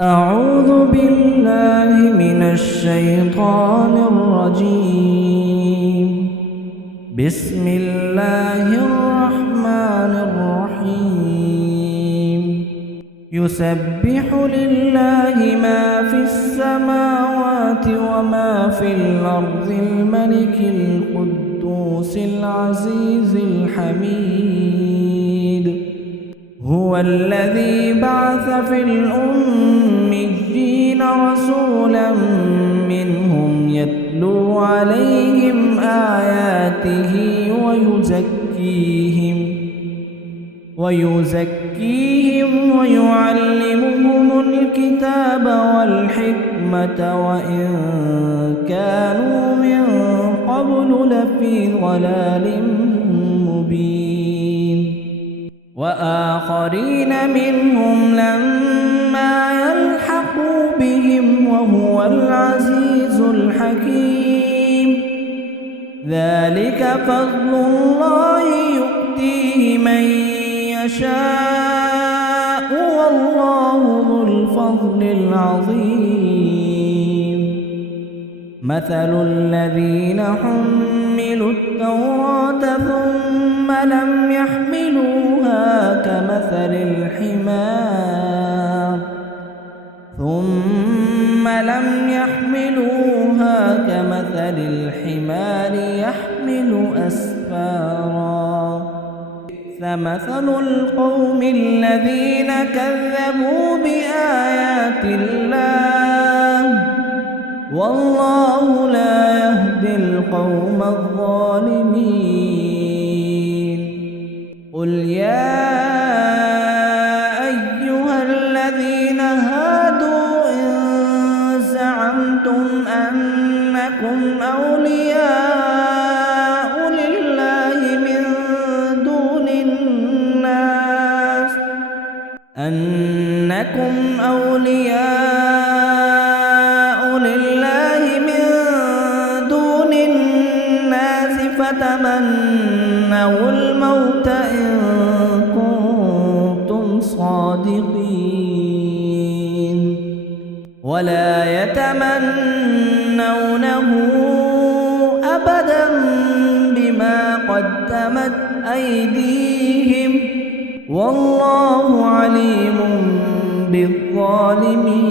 أعوذ بالله من الشيطان الرجيم. بسم الله الرحمن الرحيم. يسبح لله ما في السماوات وما في الأرض الملك القدوس العزيز الحميد. هو الذي بعث في الأميين رسولا منهم يتلو عليهم آياته ويزكيهم ويعلمهم الكتاب والحكمة وإن كانوا من قبل لفي ضلال مبين. وآخرين منهم لما يلحقوا بهم وهو العزيز الحكيم. ذلك فضل الله يؤتيه من يشاء والله ذو الفضل العظيم. مثل الذين حملوا التوراة ثم لم يحملوها كمثل الحمار يحمل أسفارا. فمثل القوم الذين كذبوا بآيات الله والله لا يهدي القوم الظالمين. قل يا أيها الذين هادوا إن زعمتم أنكم أولياء لله من دون الناس فتمنوا الموت إن كنتم صادقين ولا يتمنونه أبدا بما قدمت أيديهم والله عليم بالظالمين.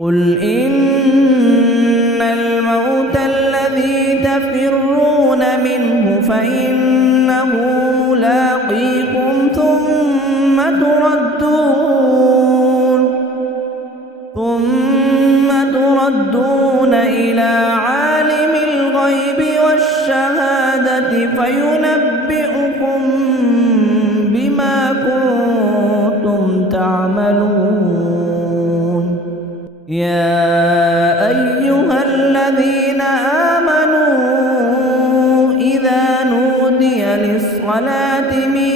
قل إن الموت الذي تفرون منه فإنه ملاقيكم ثم تردون إلى عالم الغيب والشهادة فينبئكم بما كنتم تعملون. يا أيها الذين آمنوا إذا نودي للصلاة من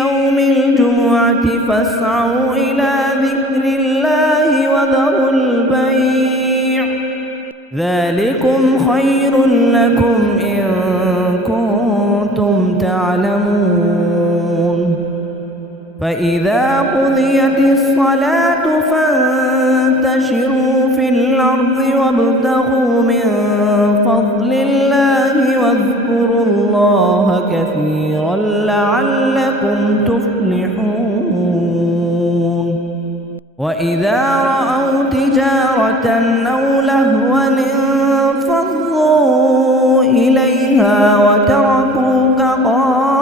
يوم الجمعة فاسعوا إلى ذكر الله وذروا البيع ذلكم خير لكم إن كنتم تعلمون. فإذا قضيت الصلاة فانتشروا في الأرض وابتغوا من فضل الله واذكروا الله كثيرا لعلكم تفلحون. وإذا رأوا تجارة أو لهوا انفضوا إليها وتركوك قائما.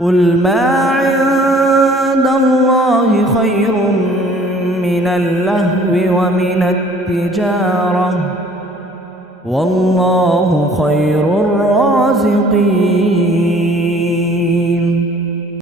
قل ما عند الله خير من اللهو ومن التجارة والله خير الرازقين.